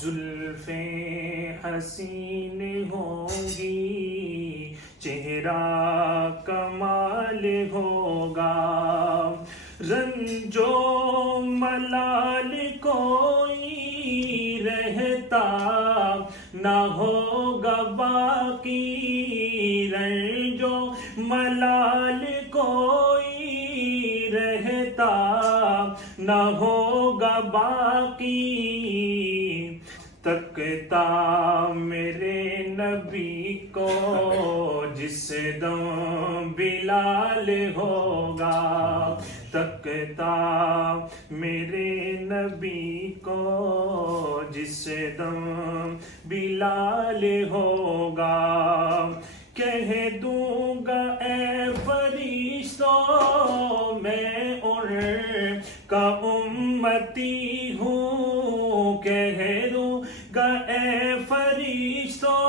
زلفیں حسین ہوں گی، چہرہ کمال ہوگا، رنج و ملال کوئی رہتا نہ ہوگا باقی، رنج و ملال کوئی رہتا نہ ہوگا باقی، تکتا میرے نبی کو جس دم بلال ہوگا، تکتا میرے نبی کو جس دم بلال ہوگا، کہہ دوں گا اے فرشتوں میں ان کا امتی ہوں، کہہ دوں گا اے فرشتوں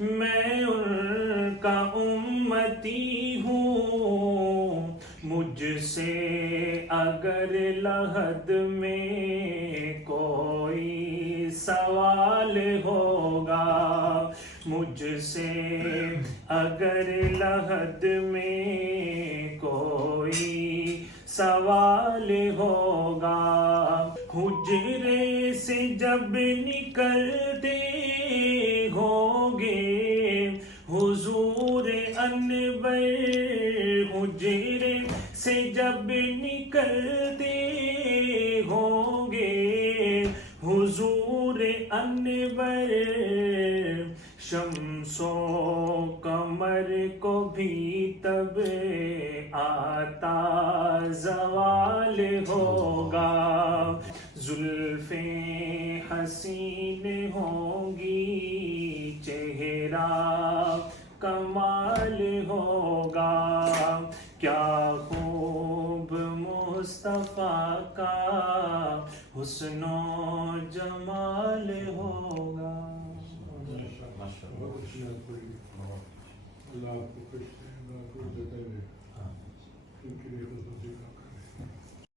میں ان کا امتی ہوں، مجھ سے اگر لحد میں کوئی سوال ہوگا، مجھ سے اگر لحد میں کوئی سوال ہوگا، حجرے سے جب نکلتے ہوں گے حضور انور، حجرے سے جب نکلتے ہوں گے حضور انور، شمس و قمر کو بھی تب آتا زوال ہوگا، زلفیں حسین ہوں گی، چہرہ کمال ہوگا، کیا خوب مصطفیٰ کا حسن و جمال ہوگا۔ اللہ آپ کو خوش رہے، اللہ آپ کو عزت دے، شکریہ خصوصی کا